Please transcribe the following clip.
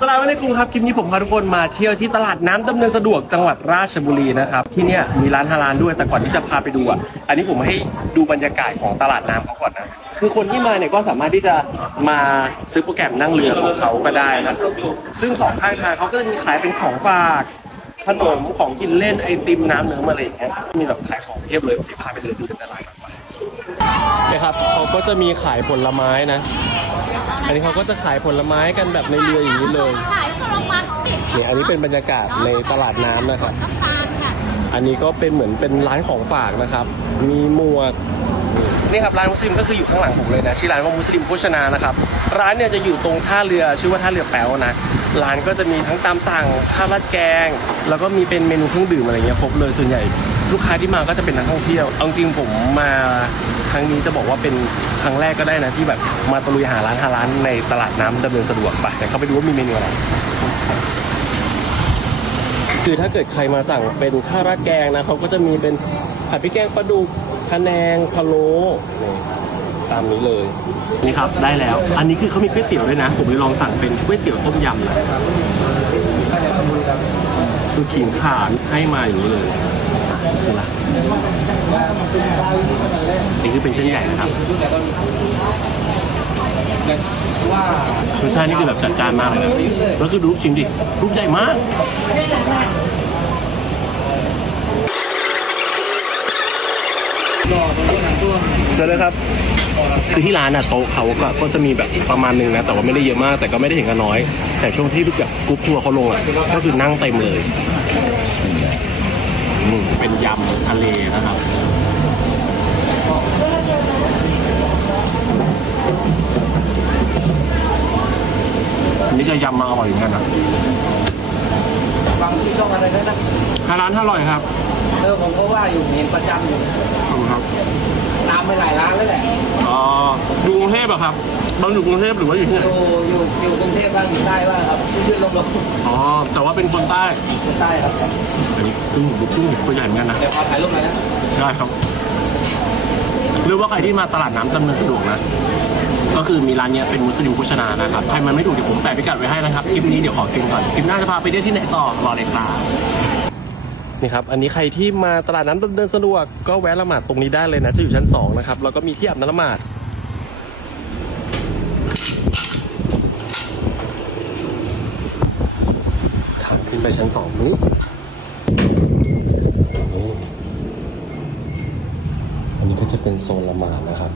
สลามอะลัยกุมครับคลิปนี้ผมพาทุกคนมาเที่ยวที่ตลาดน้ำดำเนินสะดวกจังหวัดราชบุรีนะครับที่เนี่ยมีร้านฮาลาลด้วยแต่ก่อนที่จะพาไปดูอะอันนี้ผมให้ดูบรรยากาศของตลาดน้ำเขาก่อนนะคือคนที่มาเนี่ยก็สามารถที่จะมาซื้อโปรแกรมนั่งเรือของเขาก็ได้นะครับซึ่งสองข้างทางเขาก็จะมีขายเป็นของฝากขนมของกินเล่นไอติมน้ำเนื้ออะไรอย่างเงี้ยมีแบบขายของเพียบเลยผมจะพาไปเดินดูในตลาดก่อนไป นะครับเขาก็จะมีขายผลไม้นะ อันนี้เขาก็จะขายผลไม้กันแบบในเรืออย่างนี้เลยขายขนมมันติดนี่อันนี้เป็นบรรยากาศในตลาดน้ำนะครับ น้ำตาลค่ะอันนี้ก็เป็นเหมือนเป็นร้านของฝากนะครับ มีหมวก นี่ครับร้านมุสลิมก็คืออยู่ข้างหลังผมเลยนะชื่อร้านว่ามุสลิมโภชนานะครับ ร้านเนี่ยจะอยู่ตรงท่าเรือชื่อว่าท่าเรือแป๊วนะ ร้านก็จะมีทั้งตามสั่งข้าวราดแกง แล้วก็มีเป็นเมนูเครื่องดื่มอะไรเงี้ยครบเลยส่วนใหญ่ ลูกค้าที่มาก็จะเป็นนักท่องเที่ยว เอาจริงผมมาครั้งนี้จะบอกว่าเป็นครั้งแรกก็ได้นะที่แบบมาตะลุยหาร้านหาร้านในตลาดน้ำดำเนินสะดวกไปแต่เขาไปดูว่ามีเมนูอะไรคือถ้าเกิดใครมาสั่งเป็นข้าวราดแกงนะเขาก็จะมีเป็นผัดพริกแกงปลาดุกพะแนงพะโล้ตามนี้เลยนี่ครับได้แล้ว อันนี้คือเขามีก๋วยเตี๋ยวด้วยนะ ผมเลยลองสั่งเป็นก๋วยเตี๋ยวต้มยำเลยคือขิงขานให้มาอย่างนี้เลย สิละนี่คือเป็นเส้นใหญ่นะครับรสชาตินี่คือแบบจัดจ้านมากเลยนะแล้วคือดูลูกชิ้นดิลูกใหญ่มากเจอเลยครับ คือที่ร้านอะโต๊ะเขาก็ก็จะมีแบบประมาณนึงนะ แต่ว่าไม่ได้เยอะมาก แต่ก็ไม่ได้ถึงกับน้อย แต่ช่วงที่แบบกรุ๊ปทัวร์เขาลงอะ ก็คือนั่งเต็มเลย เป็นยำทะเลนะครับอันนี้จะยำมาอร่อยเหมือนกันนะบางที่ช่องอะไรด้วยนะทางร้านอร่อยครับเออผมก็ว่าอยู่เห็นประจำอยู่ขอบคุณครับ ตามไปหลายร้านแล้วแหละอ๋ออยู่กรุงเทพอะครับเราอยู่กรุงเทพหรือว่าอยู่ที่ไหน อยู่อยู่อยู่กรุงเทพบ้างอยู่ใต้บ้างครับ ขึ้นๆลงอ๋อ แต่ว่าเป็นคนใต้ๆอยู่ใต้ครับอันนี้กุ้งดูกุ้งตัวใหญ่เหมือนกันนะ เดี๋ยวขอถ่ายรูปหน่อยนะได้ครับ หรือว่าใครที่มาตลาดน้ำดำเนินสะดวกนะ ก็คือมีร้านเนี้ยเป็นมุสลิมโภชนานะครับ ใครมันไม่ถูกเดี๋ยวผมแปะพิกัดไว้ให้นะครับ คลิปนี้เดี๋ยวขอกินก่อน คลิปหน้าจะพาไปเที่ยวที่ไหนต่อรอเลยครับนี่ครับ อันนี้ใครที่มาตลาดน้ำดำเนินสะดวก ก็แวะละหมาดตรงนี้ได้เลยนะ จะอยู่ชั้นสองนะครับ แล้วก็มีที่อาบน้ำละหมาด ทางขึ้น ไปชั้นสองนี้โอ้อันนี้ก็จะเป็นโซนละหมาดนะครับ